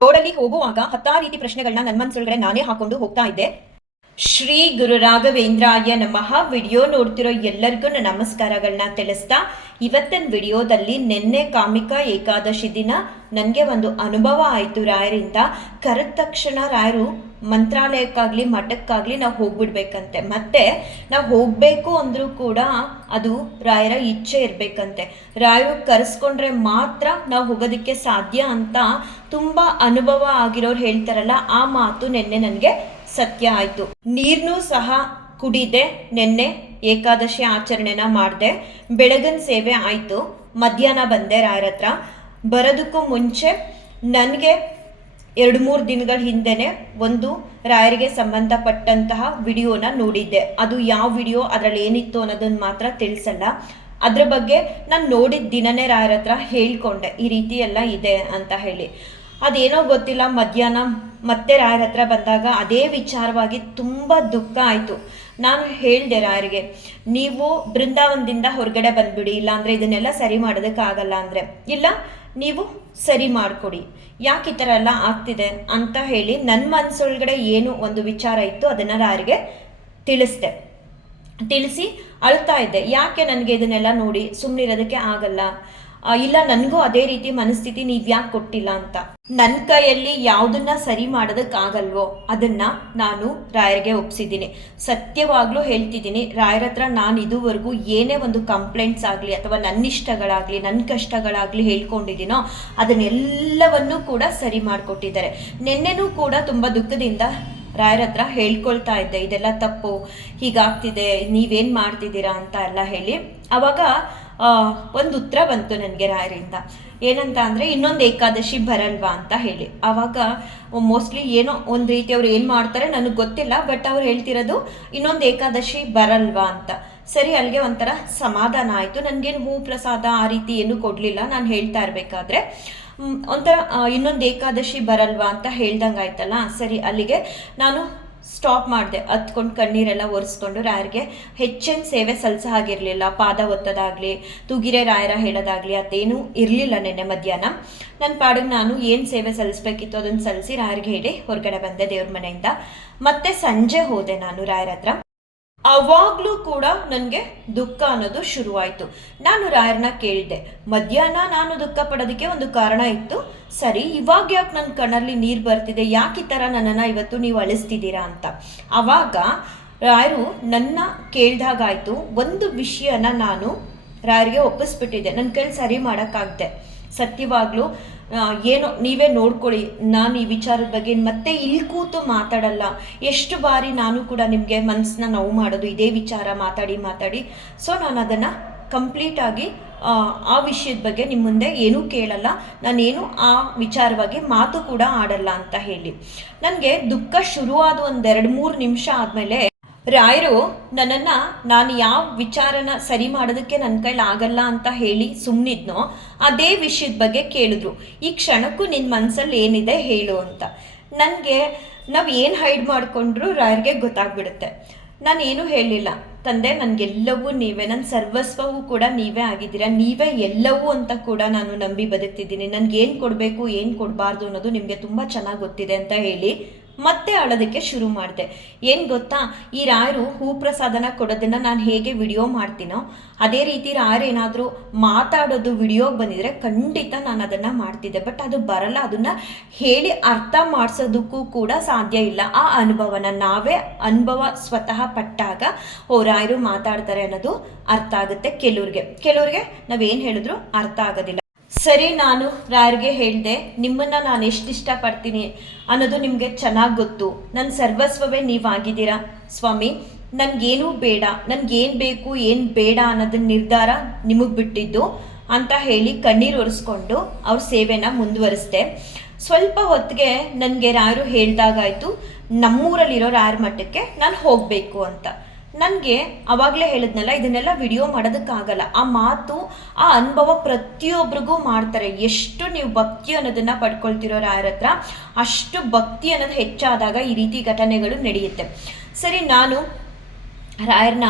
ರೋಡಲ್ಲಿ ಹೋಗುವಾಗ ಹತ್ತಾರು ರೀತಿ ಪ್ರಶ್ನೆಗಳನ್ನ ನನ್ನ ಮನಸ್ಸೊಳಗಡೆ ನಾನೇ ಹಾಕೊಂಡು ಹೋಗ್ತಾ ಇದ್ದೆ. ಶ್ರೀ ಗುರು ರಾಘವೇಂದ್ರಾಯ ನಮಃ. ವಿಡಿಯೋ ನೋಡ್ತಿರೋ ಎಲ್ಲರಿಗೂ ನಮಸ್ಕಾರಗಳನ್ನ ತಿಳಿಸ್ತಾ, ಇವತ್ತಿನ ವಿಡಿಯೋದಲ್ಲಿ ನಿನ್ನೆ ಕಾಮಿಕ ಏಕಾದಶಿ ದಿನ. ನನಗೆ ಒಂದು ಅನುಭವ ಆಯಿತು ರಾಯರಿಂದ. ಕರೆದ ತಕ್ಷಣ ರಾಯರು ಮಂತ್ರಾಲಯಕ್ಕಾಗಲಿ, ಮಠಕ್ಕಾಗಲಿ ನಾವು ಹೋಗ್ಬಿಡ್ಬೇಕಂತೆ. ಮತ್ತೆ ನಾವು ಹೋಗಬೇಕು ಅಂದರೂ ಕೂಡ ಅದು ರಾಯರ ಇಚ್ಛೆ ಇರಬೇಕಂತೆ. ರಾಯರು ಕರೆಸ್ಕೊಂಡ್ರೆ ಮಾತ್ರ ನಾವು ಹೋಗೋದಕ್ಕೆ ಸಾಧ್ಯ ಅಂತ ತುಂಬ ಅನುಭವ ಆಗಿರೋರು ಹೇಳ್ತಾರಲ್ಲ, ಆ ಮಾತು ನಿನ್ನೆ ನನಗೆ ಸತ್ಯ ಆಯಿತು. ನೀರ್ನೂ ಸಹ ಕುಡಿದೆ, ನೆನ್ನೆ ಏಕಾದಶಿ ಆಚರಣೆನ ಮಾಡಿದೆ. ಬೆಳಗಿನ ಸೇವೆ ಆಯಿತು. ಮಧ್ಯಾಹ್ನ ಬಂದೆ ರಾಯರ ಹತ್ರ ಬರೋದಕ್ಕೂ ಮುಂಚೆ ನನಗೆ ಎರಡು ಮೂರು ದಿನಗಳ ಹಿಂದೆನೆ ಒಂದು ರಾಯರಿಗೆ ಸಂಬಂಧಪಟ್ಟಂತಹ ವಿಡಿಯೋನ ನೋಡಿದ್ದೆ. ಅದು ಯಾವ ವಿಡಿಯೋ, ಅದರಲ್ಲಿ ಏನಿತ್ತು ಅನ್ನೋದನ್ನ ಮಾತ್ರ ತಿಳಿಸಲ್ಲ. ಅದ್ರ ಬಗ್ಗೆ ನಾನು ನೋಡಿದ ದಿನನೇ ರಾಯರ ಹತ್ರ ಹೇಳ್ಕೊಂಡೆ. ಈ ರೀತಿ ಎಲ್ಲ ಇದೆ ಅಂತ ಹೇಳಿ. ಅದೇನೋ ಗೊತ್ತಿಲ್ಲ, ಮಧ್ಯಾಹ್ನ ಮತ್ತೆ ರಾಯರ ಹತ್ರ ಬಂದಾಗ ಅದೇ ವಿಚಾರವಾಗಿ ತುಂಬ ದುಃಖ ಆಯಿತು. ನಾನು ಹೇಳಿದೆ ರಾಯರಿಗೆ, ನೀವು ಬೃಂದಾವನದಿಂದ ಹೊರಗಡೆ ಬಂದ್ಬಿಡಿ, ಇಲ್ಲಾಂದರೆ ಇದನ್ನೆಲ್ಲ ಸರಿ ಮಾಡೋದಕ್ಕಾಗಲ್ಲ ಅಂದರೆ. ಇಲ್ಲ, ನೀವು ಸರಿ ಮಾಡಿಕೊಡಿ. ಯಾಕೆ ಈ ಥರ ಎಲ್ಲ ಆಗ್ತಿದೆ ಅಂತ ಹೇಳಿ ನನ್ನ ಮನಸ್ಸೊಳಗಡೆ ಏನು ಒಂದು ವಿಚಾರ ಇತ್ತು ಅದನ್ನು ರಾಯರಿಗೆ ತಿಳಿಸ್ದೆ. ತಿಳಿಸಿ ಅಳ್ತಾ ಇದ್ದೆ. ಯಾಕೆ ನನಗೆ ಇದನ್ನೆಲ್ಲ ನೋಡಿ ಸುಮ್ಮನಿರೋದಕ್ಕೆ ಆಗಲ್ಲ? ಇಲ್ಲ, ನನಗೂ ಅದೇ ರೀತಿ ಮನಸ್ಥಿತಿ ನೀವು ಕೊಟ್ಟಿಲ್ಲ ಅಂತ. ನನ್ನ ಕೈಯಲ್ಲಿ ಯಾವುದನ್ನ ಸರಿ ಮಾಡೋದಕ್ಕಾಗಲ್ವೋ, ಅದನ್ನ ನಾನು ರಾಯರಿಗೆ ಒಪ್ಸಿದ್ದೀನಿ. ಸತ್ಯವಾಗ್ಲೂ ಹೇಳ್ತಿದ್ದೀನಿ, ರಾಯರ ಹತ್ರ ನಾನು ಇದುವರೆಗೂ ಏನೇ ಒಂದು ಕಂಪ್ಲೇಂಟ್ಸ್ ಆಗಲಿ ಅಥವಾ ನನ್ನ ಇಷ್ಟಗಳಾಗಲಿ ನನ್ನ ಕಷ್ಟಗಳಾಗಲಿ ಹೇಳ್ಕೊಂಡಿದ್ದೀನೋ, ಅದನ್ನೆಲ್ಲವನ್ನೂ ಕೂಡ ಸರಿ ಮಾಡಿಕೊಟ್ಟಿದ್ದಾರೆ. ನಿನ್ನೆನೂ ಕೂಡ ತುಂಬ ದುಃಖದಿಂದ ರಾಯರ ಹತ್ರ ಹೇಳ್ಕೊಳ್ತಾ ಇದ್ದೆ, ಇದೆಲ್ಲ ತಪ್ಪು, ಹೀಗಾಗ್ತಿದೆ, ನೀವೇನು ಮಾಡ್ತಿದ್ದೀರಾ ಅಂತ ಎಲ್ಲ ಹೇಳಿ. ಅವಾಗ ಒಂದು ಉತ್ತರ ಬಂತು ನನಗೆ ರಾಯರಿಂದ. ಏನಂತ ಅಂದರೆ, ಇನ್ನೊಂದು ಏಕಾದಶಿ ಬರಲ್ವಾ ಅಂತ ಹೇಳಿ. ಆವಾಗ ಮೋಸ್ಟ್ಲಿ ಏನೋ ಒಂದು ರೀತಿ ಅವ್ರು ಏನು ಮಾಡ್ತಾರೆ ನನಗೆ ಗೊತ್ತಿಲ್ಲ ಬಟ್ ಅವ್ರು ಹೇಳ್ತಿರೋದು ಇನ್ನೊಂದು ಏಕಾದಶಿ ಬರಲ್ವಾ ಅಂತ. ಸರಿ ಅಲ್ಲಿಗೆ ಒಂಥರ ಸಮಾಧಾನ ಆಯಿತು. ನನಗೇನು ಹೂ ಪ್ರಸಾದ ಆ ರೀತಿ ಏನೂ ಕೊಡಲಿಲ್ಲ. ನಾನು ಹೇಳ್ತಾ ಇರಬೇಕಾದ್ರೆ ಒಂಥರ ಇನ್ನೊಂದು ಏಕಾದಶಿ ಬರಲ್ವಾ ಅಂತ ಹೇಳ್ದಂಗೆ ಆಯ್ತಲ್ಲ ಸರಿ, ಅಲ್ಲಿಗೆ ನಾನು ಸ್ಟಾಪ್ ಮಾಡಿದೆ. ಹತ್ಕೊಂಡು ಕಣ್ಣೀರೆಲ್ಲ ಒರೆಸ್ಕೊಂಡು ರಾಯರಿಗೆ ಹೆಚ್ಚಿನ ಸೇವೆ ಸಲ್ಸ ಆಗಿರಲಿಲ್ಲ ಪಾದ ಒತ್ತೋದಾಗಲಿ, ತುಗಿರೆ ರಾಯರ ಹೇಳೋದಾಗಲಿ ಅದೇನೂ ಇರಲಿಲ್ಲ ನೆನ್ನೆ ಮಧ್ಯಾಹ್ನ. ನನ್ನ ಪಾಡಿಗೆ ನಾನು ಏನು ಸೇವೆ ಸಲ್ಲಿಸ್ಬೇಕಿತ್ತು ಅದನ್ನು ಸಲ್ಲಿಸಿ ರಾಯರಿಗೆ ಹೇಳಿ ಹೊರಗಡೆ ಬಂದೆ ದೇವ್ರ ಮನೆಯಿಂದ. ಮತ್ತೆ ಸಂಜೆ ಹೋದೆ ನಾನು ರಾಯರ ಹತ್ರ. ಅವಾಗಲೂ ಕೂಡ ನನಗೆ ದುಃಖ ಅನ್ನೋದು ಶುರುವಾಯಿತು. ನಾನು ರಾಯರನ್ನ ಕೇಳಿದೆ, ಮಧ್ಯಾಹ್ನ ನಾನು ದುಃಖ ಪಡೋದಕ್ಕೆ ಒಂದು ಕಾರಣ ಇತ್ತು. ಸರಿ, ಇವಾಗ ಯಾಕೆ ನನ್ನ ಕಣ್ಣಲ್ಲಿ ನೀರು ಬರ್ತಿದೆ? ಯಾಕೆ ಈ ಥರ ನನ್ನನ್ನು ಇವತ್ತು ನೀವು ಅಳಿಸ್ತಿದ್ದೀರಾ ಅಂತ? ಆವಾಗ ರಾಯರು ನನ್ನ ಕೇಳ್ದಾಗಾಯ್ತು. ಒಂದು ವಿಷಯನ ನಾನು ರಾಯರಿಗೆ ಒಪ್ಪಿಸ್ಬಿಟ್ಟಿದ್ದೆ. ನನ್ನ ಕೈಲಿ ಸರಿ ಮಾಡೋಕ್ಕಾಗ್ದೆ. ಸತ್ಯವಾಗ್ಲೂ ಏನೋ ನೀವೇ ನೋಡ್ಕೊಳ್ಳಿ, ನಾನು ಈ ವಿಚಾರದ ಬಗ್ಗೆ ಮತ್ತೆ ಇಲ್ಲಿ ಕೂತು ಮಾತಾಡಲ್ಲ. ಎಷ್ಟು ಬಾರಿ ನಾನು ಕೂಡ ನಿಮಗೆ ಮನಸ್ಸನ್ನ ನೋವು ಮಾಡೋದು, ಇದೇ ವಿಚಾರ ಮಾತಾಡಿ ಮಾತಾಡಿ. ಸೊ ನಾನು ಅದನ್ನು ಕಂಪ್ಲೀಟಾಗಿ ಆ ವಿಷಯದ ಬಗ್ಗೆ ನಿಮ್ಮ ಮುಂದೆ ಏನೂ ಕೇಳಲ್ಲ. ನಾನೇನು ಆ ವಿಚಾರವಾಗಿ ಮಾತು ಕೂಡ ಆಡಲ್ಲ ಅಂತ ಹೇಳಿ. ನನಗೆ ದುಃಖ ಶುರುವಾದ ಒಂದು ಎರಡು ಮೂರು ನಿಮಿಷ ಆದಮೇಲೆ ರಾಯರು, ನನ್ನನ್ನು ನಾನು ಯಾವ ವಿಚಾರನ ಸರಿ ಮಾಡೋದಕ್ಕೆ ನನ್ನ ಕೈಲಿ ಆಗಲ್ಲ ಅಂತ ಹೇಳಿ ಸುಮ್ಮನಿದ್ನೋ ಅದೇ ವಿಷಯದ ಬಗ್ಗೆ ಕೇಳಿದ್ರು. ಈ ಕ್ಷಣಕ್ಕೂ ನಿನ್ನ ಮನಸ್ಸಲ್ಲಿ ಏನಿದೆ ಹೇಳು ಅಂತ. ನನಗೆ ನಾವು ಏನು ಹೈಡ್ ಮಾಡಿಕೊಂಡ್ರು ರಾಯರಿಗೆ ಗೊತ್ತಾಗ್ಬಿಡುತ್ತೆ. ನಾನು ಏನೂ ಹೇಳಲಿಲ್ಲ ತಂದೆ, ನನಗೆಲ್ಲವೂ ನೀವೇ ನನ್ನ ಸರ್ವಸ್ವವೂ ಕೂಡ ನೀವೇ ಆಗಿದ್ದೀರಾ. ನೀವೇ ಎಲ್ಲವೂ ಅಂತ ಕೂಡ ನಾನು ನಂಬಿ ಬದುಕ್ತಿದ್ದೀನಿ. ನನಗೇನು ಕೊಡಬೇಕು, ಏನು ಕೊಡಬಾರ್ದು ಅನ್ನೋದು ನಿಮಗೆ ತುಂಬ ಚೆನ್ನಾಗಿ ಗೊತ್ತಿದೆ ಅಂತ ಹೇಳಿ ಮತ್ತೆ ಅಳೋದಕ್ಕೆ ಶುರು ಮಾಡಿದೆ. ಏನು ಗೊತ್ತಾ? ಈ ರಾಯರು ಹೂ ಪ್ರಸಾದನ ಕೊಡೋದನ್ನ ನಾನು ಹೇಗೆ ವಿಡಿಯೋ ಮಾಡ್ತೀನೋ, ಅದೇ ರೀತಿ ರಾಯರು ಏನಾದರೂ ಮಾತಾಡೋದು ವಿಡಿಯೋಗೆ ಬಂದಿದ್ರೆ ಖಂಡಿತ ನಾನು ಅದನ್ನು ಮಾಡ್ತಿದ್ದೆ. ಬಟ್ ಅದು ಬರಲ್ಲ, ಅದನ್ನು ಹೇಳಿ ಅರ್ಥ ಮಾಡಿಸೋದಕ್ಕೂ ಕೂಡ ಸಾಧ್ಯ ಇಲ್ಲ. ಆ ಅನುಭವನ ನಾವೇ ಅನುಭವ ಸ್ವತಃ ಪಟ್ಟಾಗ, ಓ ರಾಯರು ಮಾತಾಡ್ತಾರೆ ಅನ್ನೋದು ಅರ್ಥ ಆಗುತ್ತೆ ಕೆಲವ್ರಿಗೆ. ಕೆಲವ್ರಿಗೆ ನಾವೇನು ಹೇಳಿದ್ರು ಅರ್ಥ ಆಗೋದಿಲ್ಲ. ಸರಿ, ನಾನು ರಾಯರಿಗೆ ಹೇಳಿದೆ, ನಿಮ್ಮನ್ನ ನಾನು ಎಷ್ಟು ಇಷ್ಟಪಡ್ತೀನಿ ಅನ್ನೋದು ನಿಮಗೆ ಚೆನ್ನಾಗಿ ಗೊತ್ತು. ನನ್ನ ಸರ್ವಸ್ವವೇ ನೀವಾಗಿದ್ದೀರಾ? ಸ್ವಾಮಿ, ನನಗೇನೂ ಬೇಡ. ನನಗೇನು ಬೇಕು, ಏನು ಬೇಡ ಅನ್ನೋದನ್ನ ನಿರ್ಧಾರ ನಿಮಗೆ ಬಿಟ್ಟಿದ್ದು ಅಂತ ಹೇಳಿ ಕಣ್ಣೀರು ಒರೆಸ್ಕೊಂಡು ಅವ್ರ ಸೇವೆನ ಮುಂದುವರಿಸ್ದೆ. ಸ್ವಲ್ಪ ಹೊತ್ತಿಗೆ ನನಗೆ ರಾಯರು ಹೇಳ್ದಾಗಾಯ್ತು, ನಮ್ಮೂರಲ್ಲಿರೋ ರಾಯರ ಮಠಕ್ಕೆ ನಾನು ಹೋಗಬೇಕು ಅಂತ. ನನಗೆ ಅವಾಗಲೇ ಹೇಳಿದ್ನಲ್ಲ, ಇದನ್ನೆಲ್ಲ ವಿಡಿಯೋ ಮಾಡೋದಕ್ಕಾಗಲ್ಲ. ಆ ಮಾತು, ಆ ಅನುಭವ ಪ್ರತಿಯೊಬ್ಬರಿಗೂ ಮಾಡ್ತಾರೆ. ಎಷ್ಟು ನೀವು ಭಕ್ತಿ ಅನ್ನೋದನ್ನು ಪಡ್ಕೊಳ್ತಿರೋ ಯಾರ ಹತ್ರ ಅಷ್ಟು ಭಕ್ತಿ ಅನ್ನೋದು ಹೆಚ್ಚಾದಾಗ ಈ ರೀತಿ ಘಟನೆಗಳು ನಡೆಯುತ್ತೆ. ಸರಿ, ನಾನು ರಾಯರ್ನ,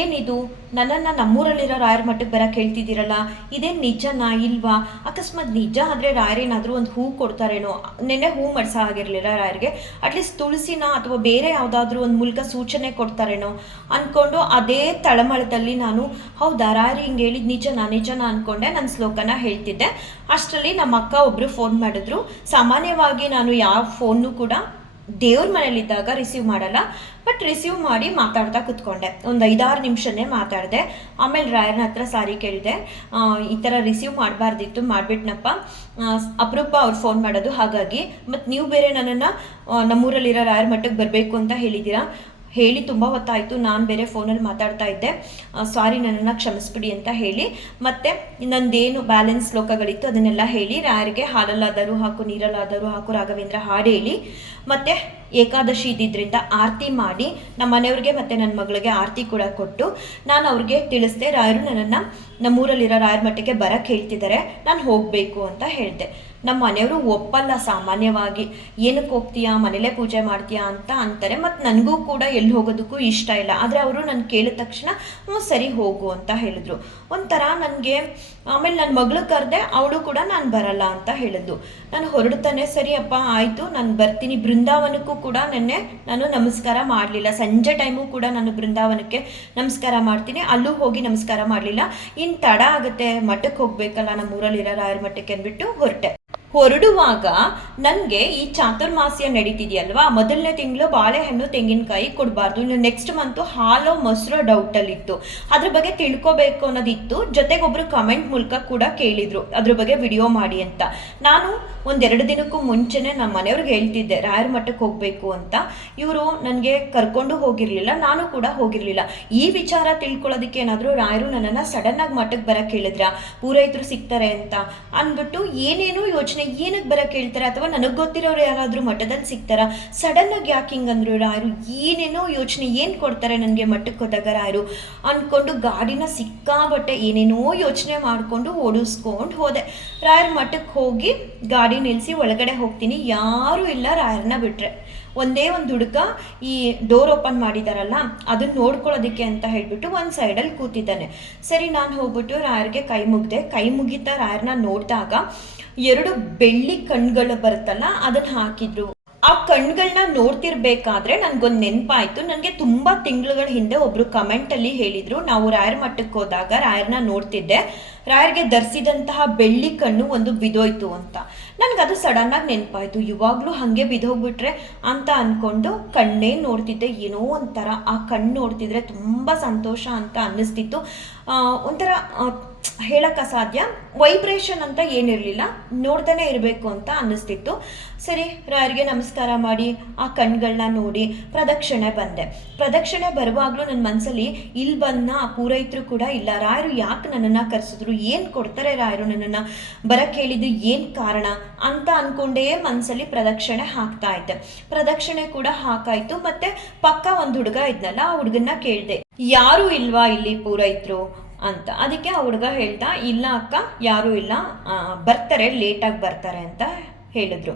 ಏನಿದು? ನನ್ನನ್ನು ನಮ್ಮೂರಲ್ಲಿರೋ ರಾಯರ್ ಮಠಕ್ಕೆ ಬರೋಕ್ಕೆ ಹೇಳ್ತಿದ್ದೀರಲ್ಲ, ಇದೇನು ನಿಜನಾ ಇಲ್ವಾ? ಅಕಸ್ಮಾತ್ ನಿಜ ಆದರೆ ರಾಯರೇನಾದರೂ ಒಂದು ಹೂ ಕೊಡ್ತಾರೇನೋ, ನೆನ್ನೆ ಹೂ ಮಡ್ಸ ಆಗಿರಲಿಲ್ಲ ರಾಯರಿಗೆ. ಅಟ್ಲೀಸ್ಟ್ ತುಳಸಿನ ಅಥವಾ ಬೇರೆ ಯಾವುದಾದ್ರೂ ಒಂದು ಮೂಲಕ ಸೂಚನೆ ಕೊಡ್ತಾರೇನೋ. ಅಂದ್ಕೊಂಡು ಅದೇ ತಳಮಳದಲ್ಲಿ ನಾನು, ಹೌದಾ ರಾಯರ್ ಹಿಂಗೆ ಹೇಳಿದ ನಿಜನಾ ನಿಜನಾ ಅಂದ್ಕೊಂಡೆ ನನ್ನ ಶ್ಲೋಕನ ಹೇಳ್ತಿದ್ದೆ. ಅಷ್ಟರಲ್ಲಿ ನಮ್ಮ ಅಕ್ಕ ಒಬ್ಬರು ಫೋನ್ ಮಾಡಿದ್ರು. ಸಾಮಾನ್ಯವಾಗಿ ನಾನು ಯಾವ ಫೋನ್ನು ಕೂಡ ದೇವ್ರ ಮನೇಲಿದ್ದಾಗ ರಿಸೀವ್ ಮಾಡಲ್ಲ ಬಟ್ ರಿಸೀವ್ ಮಾಡಿ ಮಾತಾಡ್ತಾ ಕೂತ್ಕೊಂಡೆ. ಒಂದು ಐದಾರು ನಿಮಿಷನೇ ಮಾತಾಡಿದೆ. ಆಮೇಲೆ ರಾಯರ್ನ ಹತ್ರ ಸಾರಿ ಕೇಳಿದೆ ಈ ಥರ ರಿಸೀವ್ ಮಾಡಬಾರ್ದಿತ್ತು, ಮಾಡಿಬಿಟ್ನಪ್ಪ. ಅಪರೂಪ ಅವ್ರು ಫೋನ್ ಮಾಡೋದು ಹಾಗಾಗಿ ಮತ್ತು ನೀವು ಬೇರೆ ನನ್ನನ್ನು ನಮ್ಮೂರಲ್ಲಿರೋ ರಾಯರ್ ಮಟ್ಟಕ್ಕೆ ಬರಬೇಕು ಅಂತ ಹೇಳಿದ್ದೀರಾ ಹೇಳಿ ತುಂಬ ಹೊತ್ತಾಯಿತು. ನಾನು ಬೇರೆ ಫೋನಲ್ಲಿ ಮಾತಾಡ್ತಾ ಇದ್ದೆ. ಸಾರಿ ನನ್ನನ್ನು ಕ್ಷಮಿಸ್ಬಿಡಿ ಅಂತ ಹೇಳಿ. ಮತ್ತೆ ನಂದೇನು ಬ್ಯಾಲೆನ್ಸ್ ಶ್ಲೋಕಗಳಿತ್ತು ಅದನ್ನೆಲ್ಲ ಹೇಳಿ ರಾಯರಿಗೆ ಹಾಲಲ್ಲಾದರೂ ಹಾಕು, ನೀರಲ್ಲಾದರೂ ಹಾಕು, ರಾಘವೇಂದ್ರ ಹಾಡು ಹೇಳಿ. ಮತ್ತೆ ಏಕಾದಶಿ ಇದ್ದಿದ್ದರಿಂದ ಆರತಿ ಮಾಡಿ ನಮ್ಮ ಮನೆಯವ್ರಿಗೆ ಮತ್ತು ನನ್ನ ಮಗಳಿಗೆ ಆರತಿ ಕೂಡ ಕೊಟ್ಟು, ನಾನು ಅವ್ರಿಗೆ ತಿಳಿಸ್ದೆ, ರಾಯರು ನನ್ನನ್ನು ನಮ್ಮೂರಲ್ಲಿರೋ ರಾಯರ ಮಟ್ಟಿಗೆ ಬರಕ್ಕೆ ಹೇಳ್ತಿದ್ದಾರೆ. ನಾನು ಹೋಗಬೇಕು ಅಂತ ಹೇಳಿದೆ. ನಮ್ಮ ಮನೆಯವರು ಒಪ್ಪಲ್ಲ ಸಾಮಾನ್ಯವಾಗಿ. ಏನಕ್ಕೆ ಹೋಗ್ತೀಯಾ? ಮನೇಲೇ ಪೂಜೆ ಮಾಡ್ತೀಯಾ ಅಂತ ಅಂತಾರೆ. ಮತ್ತು ನನಗೂ ಕೂಡ ಎಲ್ಲಿ ಹೋಗೋದಕ್ಕೂ ಇಷ್ಟ ಇಲ್ಲ. ಆದರೆ ಅವರು ನಾನು ಕೇಳಿದ ತಕ್ಷಣ ಹ್ಞೂ ಸರಿ ಹೋಗು ಅಂತ ಹೇಳಿದ್ರು. ಒಂಥರ ನನಗೆ, ಆಮೇಲೆ ನನ್ನ ಮಗಳು ಕರೆದೆ ಅವಳು ಕೂಡ ನಾನು ಬರಲ್ಲ ಅಂತ ಹೇಳಿದ್ಲು. ನಾನು ಹೊರಡ್ತಾನೆ, ಸರಿ ಅಪ್ಪ, ಆಯಿತು. ನಾನು ಬರ್ತೀನಿ. ಬೃಂದಾವನಕ್ಕೂ ಕೂಡ ನೆನ್ನೆ ನಾನು ನಮಸ್ಕಾರ ಮಾಡಲಿಲ್ಲ. ಸಂಜೆ ಟೈಮು ಕೂಡ ನಾನು ಬೃಂದಾವನಕ್ಕೆ ನಮಸ್ಕಾರ ಮಾಡ್ತೀನಿ. ಅಲ್ಲೂ ಹೋಗಿ ನಮಸ್ಕಾರ ಮಾಡಲಿಲ್ಲ. ಇನ್ನು ತಡ ಆಗುತ್ತೆ. ಮಠಕ್ಕೆ ಹೋಗಬೇಕಲ್ಲ. ನಮ್ಮ ಊರಲ್ಲಿರೋ ರಾಯರ ಮಠಕ್ಕೆ ಅಂದ್ಬಿಟ್ಟು ಹೊರಟೆ. ಹೊರಡುವಾಗ ನನಗೆ ಈ ಚಾತುರ್ಮಾಸ್ಯ ನಡೀತಿದೆಯಲ್ವಾ? ಮೊದಲನೇ ತಿಂಗಳು ಬಾಳೆಹಣ್ಣು ತೆಂಗಿನಕಾಯಿ ಕೊಡಬಾರ್ದು. ಇನ್ನು ನೆಕ್ಸ್ಟ್ ಮಂತು ಹಾಲು, ಮೊಸರು ಡೌಟಲ್ಲಿತ್ತು ಅದ್ರ ಬಗ್ಗೆ ತಿಳ್ಕೊಬೇಕು ಅನ್ನೋದಿತ್ತು. ಜೊತೆಗೆ ಒಬ್ರು ಕಮೆಂಟ್ ಮೂಲಕ ಕೂಡ ಕೇಳಿದರು. ಅದ್ರ ಬಗ್ಗೆ ವಿಡಿಯೋ ಮಾಡಿ ಅಂತ. ನಾನು ಒಂದೆರಡು ದಿನಕ್ಕೂ ಮುಂಚೆನೆ ನಮ್ಮ ಮನೆಯವ್ರಿಗೆ ಹೇಳ್ತಿದ್ದೆ ರಾಯರ ಮಠಕ್ಕೆ ಹೋಗಬೇಕು ಅಂತ. ಇವರು ನನಗೆ ಕರ್ಕೊಂಡು ಹೋಗಿರಲಿಲ್ಲ, ನಾನು ಕೂಡ ಹೋಗಿರಲಿಲ್ಲ. ಈ ವಿಚಾರ ತಿಳ್ಕೊಳ್ಳೋದಕ್ಕೆ ಏನಾದರೂ ರಾಯರು ನನ್ನನ್ನು ಸಡನ್ನಾಗಿ ಮಠಕ್ಕೆ ಬರಕ್ಕೆ ಹೇಳಿದ್ರ? ಪೂರೈತರು ಸಿಗ್ತಾರೆ ಅಂತ ಅಂದ್ಬಿಟ್ಟು ಏನೇನೋ ಯೋಚನೆ ಏನಕ್ಕೆ ಬರಕ್ಕೆ ಹೇಳ್ತಾರೆ ಅಥವಾ ನನಗೆ ಗೊತ್ತಿರೋರು ಯಾರಾದರೂ ಮಠದಲ್ಲಿ ಸಿಗ್ತಾರಾ? ಸಡನ್ನಾಗಿ ಯಾಕೆ ಹಿಂಗಂದ್ರು ರಾಯರು ಏನೇನೋ ಯೋಚನೆ ಏನು ಕೊಡ್ತಾರೆ ನನಗೆ ಮಠಕ್ಕೆ ಹೋದಾಗ ರಾಯರು ಅಂದ್ಕೊಂಡು ಗಾಡಿನ ಸಿಕ್ಕಾಬಟ್ಟೆ ಏನೇನೋ ಯೋಚನೆ ಮಾಡಿಕೊಂಡು ಓಡಿಸ್ಕೊಂಡು ಹೋದೆ. ರಾಯರ ಮಠಕ್ಕೆ ಹೋಗಿ ಗಾಡಿ ನಿಲ್ಲಿಸಿ ಒಳಗಡೆ ಹೋಗ್ತೀನಿ. ಯಾರೂ ಇಲ್ಲ, ರಾಯರನ್ನ ಬಿಟ್ರೆ. ಒಂದೇ ಒಂದು ಹುಡುಗ ಈ ಡೋರ್ ಓಪನ್ ಮಾಡಿದಾರಲ್ಲ ಅದನ್ನ ನೋಡ್ಕೊಳ್ಳೋದಕ್ಕೆ ಅಂತ ಹೇಳ್ಬಿಟ್ಟು ಒಂದು ಸೈಡಲ್ಲಿ ಕೂತಿದ್ದಾನೆ. ಸರಿ, ನಾನು ಹೋಗ್ಬಿಟ್ಟು ರಾಯರ್ಗೆ ಕೈ ಮುಗ್ದೆ. ಕೈ ಮುಗಿತಾ ರಾಯರ್ನ ನೋಡಿದಾಗ ಎರಡು ಬೆಳ್ಳಿ ಕಣ್ಗಳು ಬರುತ್ತಲ್ಲ ಅದನ್ನ ಹಾಕಿದ್ರು. ಆ ಕಣ್ಗಳನ್ನ ನೋಡ್ತಿರ್ಬೇಕಾದ್ರೆ ನನ್ಗೊಂದು ನೆನಪಾಯಿತು. ನನಗೆ ತುಂಬಾ ತಿಂಗಳುಗಳ ಹಿಂದೆ ಒಬ್ರು ಕಮೆಂಟಲ್ಲಿ ಹೇಳಿದ್ರು. ನಾವು ರಾಯರ್ ಮಟ್ಟಕ್ಕೆ ಹೋದಾಗ ರಾಯರ್ನ ನೋಡ್ತಿದ್ದೆ. ರಾಯರ್ಗೆ ಧರಿಸಿದಂತಹ ಬೆಳ್ಳಿ ಕಣ್ಣು ಒಂದು ಬಿದೋಯ್ತು ಅಂತ. ನನಗದು ಸಡನ್ ಆಗಿ ನೆನಪಾಯ್ತು. ಇವಾಗ್ಲೂ ಹಾಗೆ ಬಿದ್ದೋಗ್ಬಿಟ್ರೆ ಅಂತ ಅನ್ಕೊಂಡು ಕಣ್ಣೇ ನೋಡ್ತಿದ್ದೆ. ಏನೋ ಒಂಥರ ಆ ಕಣ್ಣು ನೋಡ್ತಿದ್ರೆ ತುಂಬ ಸಂತೋಷ ಅಂತ ಅನ್ನಿಸ್ತಿತ್ತು. ಒಂಥರ ಆ, ಹೇಳಕ್ ಅಸಾಧ್ಯ. ವೈಬ್ರೇಷನ್ ಅಂತ ಏನಿರಲಿಲ್ಲ ನೋಡ್ತಾನೆ ಇರಬೇಕು ಅಂತ ಅನ್ನಿಸ್ತಿತ್ತು. ಸರಿ ರಾಯರಿಗೆ ನಮಸ್ಕಾರ ಮಾಡಿ ಆ ಕಣ್ಗಳನ್ನ ನೋಡಿ ಪ್ರದಕ್ಷಿಣೆ ಬಂದೆ. ಪ್ರದಕ್ಷಿಣೆ ಬರುವಾಗಲೂ ನನ್ನ ಮನಸ್ಸಲ್ಲಿ ಇಲ್ಲಿ ಬಂದ ಪೂರೈತರು ಕೂಡ ಇಲ್ಲ. ರಾಯರು ಯಾಕೆ ನನ್ನನ್ನು ಕರೆಸಿದ್ರು? ಏನು ಕೊಡ್ತಾರೆ ರಾಯರು ನನ್ನನ್ನು? ಬರಕ್ಕೆ ಹೇಳಿದ್ದು ಏನು ಕಾರಣ? ಅಂತ ಅನ್ಕೊಂಡೇ ಮನಸ್ಸಲ್ಲಿ ಪ್ರದಕ್ಷಿಣೆ ಹಾಕ್ತಾ ಇದ್ದೆ. ಪ್ರದಕ್ಷಿಣೆ ಕೂಡ ಹಾಕಾಯ್ತು. ಮತ್ತೆ ಪಕ್ಕ ಒಂದು ಹುಡುಗ ಇದ್ನಲ್ಲ ಆ ಹುಡುಗನ್ನ ಕೇಳಿದೆ. ಯಾರು ಇಲ್ವಾ ಇಲ್ಲಿ ಪೂರೈತರು? ಅಂತ. ಅದಕ್ಕೆ ಆ ಹುಡುಗ ಹೇಳ್ತಾ, ಇಲ್ಲ ಅಕ್ಕ, ಯಾರೂ ಇಲ್ಲ. ಬರ್ತಾರೆ, ಲೇಟಾಗಿ ಬರ್ತಾರೆ ಅಂತ ಹೇಳಿದ್ರು.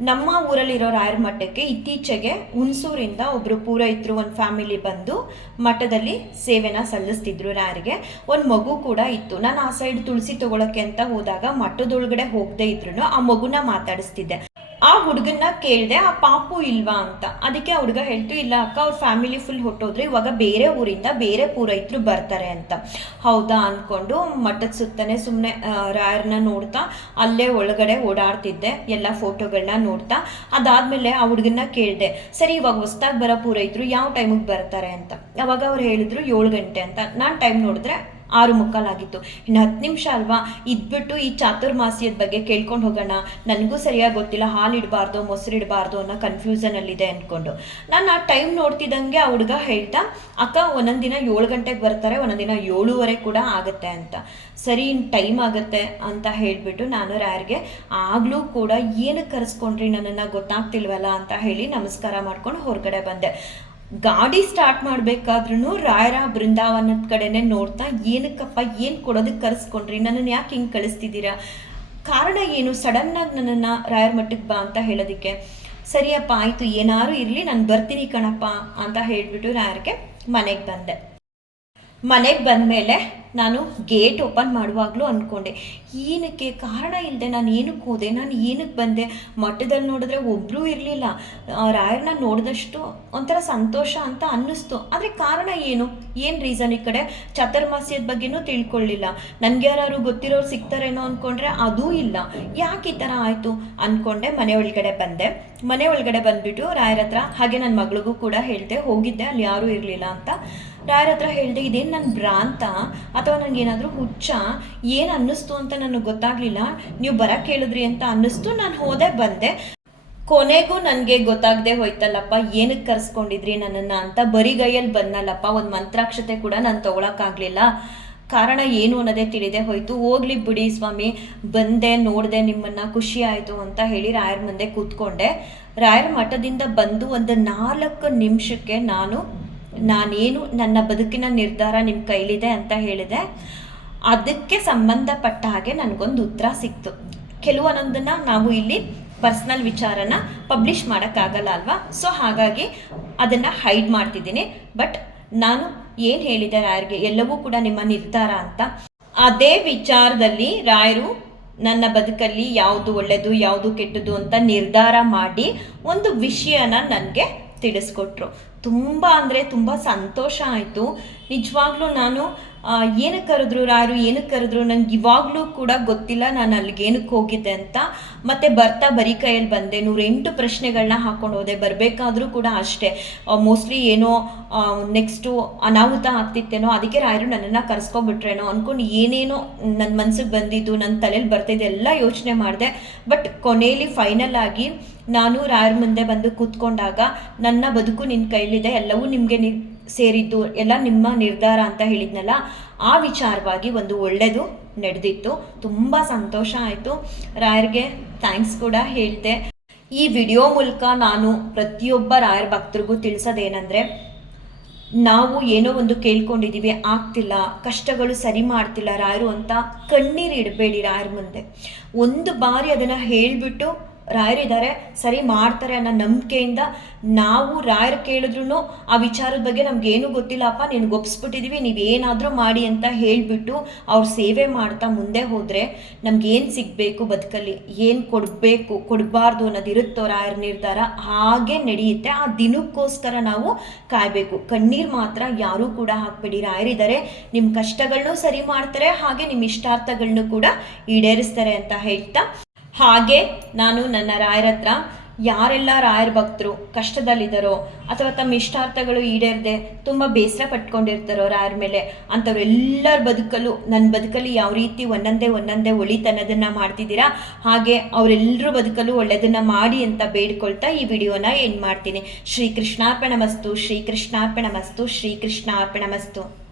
ನಮ್ಮ ಊರಲ್ಲಿರೋ ರಾಯರ ಮಠಕ್ಕೆ ಇತ್ತೀಚೆಗೆ ಹುಣಸೂರಿಂದ ಒಬ್ಬರು ಪೂರೈತರು ಒಂದು ಫ್ಯಾಮಿಲಿ ಬಂದು ಮಠದಲ್ಲಿ ಸೇವೆನ ಸಲ್ಲಿಸ್ತಿದ್ರು ರಾಯರಿಗೆ. ಒಂದು ಮಗು ಕೂಡ ಇತ್ತು. ನಾನು ಆ ಸೈಡ್ ತುಳಸಿ ತಗೊಳಕ್ಕೆ ಅಂತ ಹೋದಾಗ ಮಠದೊಳಗಡೆ ಹೋಗದೆ ಇದ್ರು ಆ ಮಗುನ ಮಾತಾಡಿಸ್ತಿದ್ದೆ. ಆ ಹುಡುಗನ್ನ ಕೇಳಿದೆ, ಆ ಪಾಪು ಇಲ್ವಾ ಅಂತ. ಅದಕ್ಕೆ ಆ ಹುಡುಗ ಹೇಳ್ತು, ಇಲ್ಲ ಅಕ್ಕ, ಅವ್ರ ಫ್ಯಾಮಿಲಿ ಫುಲ್ ಹೊಟ್ಟೋದ್ರೆ ಇವಾಗ ಬೇರೆ ಊರಿಂದ ಬೇರೆ ಪೂರೈತರು ಬರ್ತಾರೆ ಅಂತ. ಹೌದಾ ಅಂದ್ಕೊಂಡು ಮಠದ ಸುತ್ತನೇ ಸುಮ್ಮನೆ ರಾಯರ್ನ ನೋಡ್ತಾ ಅಲ್ಲೇ ಒಳಗಡೆ ಓಡಾಡ್ತಿದ್ದೆ, ಎಲ್ಲ ಫೋಟೋಗಳನ್ನ ನೋಡ್ತಾ. ಅದಾದ್ಮೇಲೆ ಆ ಹುಡುಗನ್ನ ಕೇಳಿದೆ, ಸರಿ, ಇವಾಗ ಹೊಸ್ದಾಗಿ ಬರೋ ಪೂರೈತರು ಯಾವ ಟೈಮಿಗೆ ಬರ್ತಾರೆ ಅಂತ? ಅವಾಗ ಅವ್ರು ಹೇಳಿದ್ರು, ಏಳು ಗಂಟೆ ಅಂತ. ನಾನು ಟೈಮ್ ನೋಡಿದ್ರೆ ಆರು ಮುಕ್ಕಾಲಾಗಿತ್ತು ಇನ್ನು ಹತ್ತು ನಿಮಿಷ ಅಲ್ವಾ? ಇದ್ಬಿಟ್ಟು ಈ ಚಾತುರ್ಮಾಸ್ಯದ ಬಗ್ಗೆ ಕೇಳ್ಕೊಂಡು ಹೋಗೋಣ. ನನಗೂ ಸರಿಯಾಗಿ ಗೊತ್ತಿಲ್ಲ, ಹಾಲು ಇಡಬಾರ್ದು, ಮೊಸರು ಇಡಬಾರ್ದು ಅನ್ನೋ ಕನ್ಫ್ಯೂಸನಲ್ಲಿದೆ ಅಂದ್ಕೊಂಡು ನಾನು ಆ ಟೈಮ್ ನೋಡ್ತಿದ್ದಂಗೆ ಆ ಹುಡುಗ ಹೇಳ್ತಾ, ಅಕ್ಕ, ಒಂದೊಂದು ದಿನ ಏಳು ಗಂಟೆಗೆ ಬರ್ತಾರೆ, ಒಂದೊಂದು ದಿನ ಏಳುವರೆ ಕೂಡ ಆಗುತ್ತೆ ಅಂತ. ಸರಿ ಇನ್ನು ಟೈಮ್ ಆಗುತ್ತೆ, ಅಂತ ಹೇಳಿಬಿಟ್ಟು ನಾನು ರಾರ್ಗೆ, ಆಗಲೂ ಕೂಡ ಏನಕ್ಕೆ ಕರೆಸ್ಕೊಂಡ್ರಿ ನನ್ನನ್ನು ಗೊತ್ತಾಗ್ತಿಲ್ವಲ್ಲ? ಅಂತ ಹೇಳಿ ನಮಸ್ಕಾರ ಮಾಡ್ಕೊಂಡು ಹೊರಗಡೆ ಬಂದೆ. ಗಾಡಿ ಸ್ಟಾರ್ಟ್ ಮಾಡಬೇಕಾದ್ರೂ ರಾಯರ ಬೃಂದಾವನದ ಕಡೆನೆ ನೋಡ್ತಾ ಏನಕ್ಕಪ್ಪ, ಏನು ಕೊಡೋದಕ್ಕೆ ಕರೆಸ್ಕೊಂಡ್ರಿ? ನನ್ನನ್ನು ಯಾಕೆ ಹಿಂಗೆ ಕಳಿಸ್ತಿದ್ದೀರಾ? ಕಾರಣ ಏನು? ಸಡನ್ನಾಗಿ ನನ್ನನ್ನು ರಾಯರ ಮಟ್ಟಕ್ಕೆ ಬಾ ಅಂತ ಹೇಳೋದಕ್ಕೆ. ಸರಿಯಪ್ಪ, ಆಯಿತು, ಏನಾರು ಇರಲಿ, ನಾನು ಬರ್ತೀನಿ ಕಣಪ್ಪ ಅಂತ ಹೇಳಿಬಿಟ್ಟು ರಾಯರ್ಗೆ ಮನೆಗೆ ಬಂದೆ. ಮನೆಗೆ ಬಂದಮೇಲೆ ನಾನು ಗೇಟ್ ಓಪನ್ ಮಾಡುವಾಗಲೂ ಅಂದ್ಕೊಂಡೆ ಏನಕ್ಕೆ? ಕಾರಣ ಇಲ್ಲದೆ ನಾನು ಏನಕ್ಕೆ ಹೋದೆ? ನಾನು ಏನಕ್ಕೆ ಬಂದೆ? ಮಠದಲ್ಲಿ ನೋಡಿದ್ರೆ ಒಬ್ಬರೂ ಇರಲಿಲ್ಲ. ರಾಯರನ್ನ ನೋಡಿದಷ್ಟು ಒಂಥರ ಸಂತೋಷ ಅಂತ ಅನ್ನಿಸ್ತು. ಆದರೆ ಕಾರಣ ಏನು? ಏನು ರೀಸನ್ ಈ ಕಡೆ? ಚತುರ್ಮಾಸ್ಯದ ಬಗ್ಗೆನೂ ತಿಳ್ಕೊಳ್ಳಿಲ್ಲ. ನನಗೆ ಯಾರು ಗೊತ್ತಿರೋರು ಸಿಗ್ತಾರೇನೋ ಅಂದ್ಕೊಂಡ್ರೆ ಅದೂ ಇಲ್ಲ. ಯಾಕೆ ಈ ಥರ ಆಯಿತು? ಅಂದ್ಕೊಂಡೆ ಮನೆ ಒಳಗಡೆ ಬಂದೆ. ಮನೆ ಒಳಗಡೆ ಬಂದುಬಿಟ್ಟು ರಾಯರ ಹತ್ರ ಹಾಗೆ ನನ್ನ ಮಗಳಿಗೂ ಕೂಡ ಹೇಳಿದೆ ಹೋಗಿದ್ದೆ. ಅಲ್ಲಿ ಯಾರೂ ಇರಲಿಲ್ಲ ಅಂತ. ರಾಯರ ಹತ್ರ ಹೇಳಿದೆ, ಇದೇನು ನನ್ನ ಭ್ರಾಂತ ಅಥವಾ ನನಗೇನಾದರೂ ಹುಚ್ಚ? ಏನು ಅನ್ನಿಸ್ತು ಅಂತ ನನಗೆ ಗೊತ್ತಾಗಲಿಲ್ಲ. ನೀವು ಬರಕ್ಕೆ ಹೇಳಿದ್ರಿ ಅಂತ ಅನ್ನಿಸ್ತು. ನಾನು ಹೋದೆ, ಬಂದೆ. ಕೊನೆಗೂ ನನಗೆ ಗೊತ್ತಾಗದೆ ಹೋಯ್ತಲ್ಲಪ್ಪ. ಏನಕ್ಕೆ ಕರೆಸ್ಕೊಂಡಿದ್ರಿ ನನ್ನನ್ನು ಅಂತ ಬರಿಗೈಯಲ್ಲಿ ಬಂದಲ್ಲಪ್ಪ ಒಂದು ಮಂತ್ರಾಕ್ಷತೆ ಕೂಡ ನಾನು ತೊಗೊಳಕ್ಕಾಗಲಿಲ್ಲ. ಕಾರಣ ಏನು ಅನ್ನೋದೇ ತಿಳಿದೆ ಹೋಯ್ತು. ಹೋಗ್ಲಿ ಬಿಡಿ ಸ್ವಾಮಿ. ಬಂದೆ, ನೋಡಿದೆ ನಿಮ್ಮನ್ನು. ಖುಷಿ ಆಯಿತು ಅಂತ ಹೇಳಿ ರಾಯರ ಮುಂದೆ ಕೂತ್ಕೊಂಡೆ. ರಾಯರ ಮಠದಿಂದ ಬಂದು ಒಂದು ನಾಲ್ಕು ನಿಮಿಷಕ್ಕೆ ನಾನು ನಾನೇನು ನನ್ನ ಬದುಕಿನ ನಿರ್ಧಾರ ನಿಮ್ಮ ಕೈಲಿದೆ ಅಂತ ಹೇಳಿದೆ. ಅದಕ್ಕೆ ಸಂಬಂಧಪಟ್ಟ ಹಾಗೆ ನನಗೊಂದು ಉತ್ತರ ಸಿಕ್ತು. ಕೆಲವೊಂದನ್ನ ನಾವು ಇಲ್ಲಿ ಪರ್ಸ್ನಲ್ ವಿಚಾರನ ಪಬ್ಲಿಷ್ ಮಾಡೋಕ್ಕಾಗಲ್ಲ ಅಲ್ವಾ? ಸೊ ಹಾಗಾಗಿ ಅದನ್ನು ಹೈಡ್ ಮಾಡ್ತಿದ್ದೀನಿ. ಬಟ್ ನಾನು ಏನು ಹೇಳಿದೆ ರಾಯರ್ಗೆ? ಎಲ್ಲವೂ ಕೂಡ ನಿಮ್ಮ ನಿರ್ಧಾರ ಅಂತ. ಅದೇ ವಿಚಾರದಲ್ಲಿ ರಾಯರು ನನ್ನ ಬದುಕಲ್ಲಿ ಯಾವುದು ಒಳ್ಳೆಯದು ಯಾವುದು ಕೆಟ್ಟದ್ದು ಅಂತ ನಿರ್ಧಾರ ಮಾಡಿ ಒಂದು ವಿಷಯನ ನನಗೆ ತಿಳಿಸ್ಕೊಟ್ರು. ತುಂಬ ಅಂದರೆ ತುಂಬ ಸಂತೋಷ ಆಯಿತು. ನಿಜವಾಗ್ಲೂ ನಾನು ಏನಕ್ಕೆ ಕರೆದ್ರು ರಾಯರು ಏನಕ್ಕೆ ಕರೆದ್ರು ನನಗೆ ಇವಾಗಲೂ ಕೂಡ ಗೊತ್ತಿಲ್ಲ, ನಾನು ಅಲ್ಲಿಗೆ ಏನಕ್ಕೆ ಹೋಗಿದ್ದೆ ಅಂತ. ಮತ್ತೆ ಬರ್ತಾ ಬರೀ ಕೈಯಲ್ಲಿ ಬಂದೆ, ನೂರೆಂಟು ಪ್ರಶ್ನೆಗಳನ್ನ ಹಾಕೊಂಡು ಹೋದೆ, ಬರಬೇಕಾದ್ರೂ ಕೂಡ ಅಷ್ಟೇ. ಮೋಸ್ಟ್ಲಿ ಏನೋ ನೆಕ್ಸ್ಟು ಅನಾಹುತ ಆಗ್ತಿತ್ತೇನೋ, ಅದಕ್ಕೆ ರಾಯರು ನನ್ನನ್ನು ಕರೆಸ್ಕೊಬಿಟ್ರೇನೋ ಅಂದ್ಕೊಂಡು ಏನೇನೋ ನನ್ನ ಮನಸ್ಸಿಗೆ ಬಂದಿದ್ದು ನನ್ನ ತಲೆಯಲ್ಲಿ ಬರ್ತಿದ್ದೆ ಎಲ್ಲ ಯೋಚನೆ ಮಾಡಿದೆ. ಬಟ್ ಕೊನೆಯಲ್ಲಿ ಫೈನಲ್ ಆಗಿ ನಾನು ರಾಯರ ಮುಂದೆ ಬಂದು ಕೂತ್ಕೊಂಡಾಗ, ನನ್ನ ಬದುಕು ನಿನ್ನ ಕೈಲಿದೆ, ಎಲ್ಲವೂ ನಿಮಗೆ ನಿ ಸೇರಿದ್ದು ಎಲ್ಲ ನಿಮ್ಮ ನಿರ್ಧಾರ ಅಂತ ಹೇಳಿದ್ನಲ್ಲ, ಆ ವಿಚಾರವಾಗಿ ಒಂದು ಒಳ್ಳೆಯದು ನಡೆದಿತ್ತು. ತುಂಬ ಸಂತೋಷ ಆಯಿತು. ರಾಯರ್ಗೆ ಥ್ಯಾಂಕ್ಸ್ ಕೂಡ ಹೇಳಿದೆ. ಈ ವಿಡಿಯೋ ಮೂಲಕ ನಾನು ಪ್ರತಿಯೊಬ್ಬ ರಾಯರ ಭಕ್ತರಿಗೂ ತಿಳಿಸೋದೇನೆಂದರೆ, ನಾವು ಏನೋ ಒಂದು ಕೇಳ್ಕೊಂಡಿದ್ದೀವಿ ಆಗ್ತಿಲ್ಲ, ಕಷ್ಟಗಳು ಸರಿ ಮಾಡ್ತಿಲ್ಲ ರಾಯರು ಅಂತ ಕಣ್ಣೀರು ಇಡಬೇಡಿ ರಾಯರ ಮುಂದೆ. ಒಂದು ಬಾರಿ ಅದನ್ನು ಹೇಳಿಬಿಟ್ಟು ರಾಯರಿದ್ದಾರೆ ಸರಿ ಮಾಡ್ತಾರೆ ಅನ್ನೋ ನಂಬಿಕೆಯಿಂದ ನಾವು ರಾಯರು ಕೇಳಿದ್ರು ಆ ವಿಚಾರದ ಬಗ್ಗೆ ನಮ್ಗೇನು ಗೊತ್ತಿಲ್ಲಪ್ಪ ನಿನ್ಗೆ ನೀವು ನೀವೇನಾದರೂ ಮಾಡಿ ಅಂತ ಹೇಳಿಬಿಟ್ಟು ಅವ್ರ ಸೇವೆ ಮಾಡ್ತಾ ಮುಂದೆ ಹೋದರೆ ನಮ್ಗೇನು ಸಿಗಬೇಕು ಬದುಕಲ್ಲಿ? ಏನು ಕೊಡಬೇಕು, ಕೊಡಬಾರ್ದು ಅನ್ನೋದು ಇರುತ್ತೋ ರಾಯರ ನಿರ್ಧಾರ? ಹಾಗೆ ನಡೆಯುತ್ತೆ. ಆ ದಿನಕ್ಕೋಸ್ಕರ ನಾವು ಕಾಯಬೇಕು. ಕಣ್ಣೀರು ಮಾತ್ರ ಯಾರೂ ಕೂಡ ಹಾಕಬೇಡಿ. ರಾಯರಿದ್ದಾರೆ ನಿಮ್ಮ ಕಷ್ಟಗಳನ್ನೂ ಸರಿ ಮಾಡ್ತಾರೆ, ಹಾಗೆ ನಿಮ್ಮ ಇಷ್ಟಾರ್ಥಗಳನ್ನೂ ಕೂಡ ಈಡೇರಿಸ್ತಾರೆ ಅಂತ ಹೇಳ್ತಾ ಹಾಗೆ ನಾನು ನನ್ನ ರಾಯರ ಹತ್ರ ಯಾರೆಲ್ಲ ರಾಯರ ಭಕ್ತರು ಕಷ್ಟದಲ್ಲಿದ್ದಾರೋ ಅಥವಾ ತಮ್ಮ ಇಷ್ಟಾರ್ಥಗಳು ಈಡೇರದೆ ತುಂಬ ಬೇಸರ ಪಟ್ಕೊಂಡಿರ್ತಾರೋ ರಾಯರ ಮೇಲೆ ಅಂಥವ್ರೆಲ್ಲರ ಬದುಕಲು ನನ್ನ ಬದುಕಲ್ಲಿ ಯಾವ ರೀತಿ ಒಂದೊಂದೇ ಒಂದೊಂದೇ ಒಳಿತನದನ್ನು ಮಾಡ್ತಿದ್ದೀರಾ? ಹಾಗೆ ಅವರೆಲ್ಲರೂ ಬದುಕಲು ಒಳ್ಳೆಯದನ್ನು ಮಾಡಿ ಅಂತ ಬೇಡ್ಕೊಳ್ತಾ ಈ ವಿಡಿಯೋನ ಎಂಡ್ ಮಾಡ್ತೀನಿ. ಶ್ರೀ ಕೃಷ್ಣಾರ್ಪಣ ಮಸ್ತು ಶ್ರೀ ಕೃಷ್ಣಾರ್ಪಣ ಮಸ್ತು ಶ್ರೀ ಕೃಷ್ಣಾರ್ಪಣ ಮಸ್ತು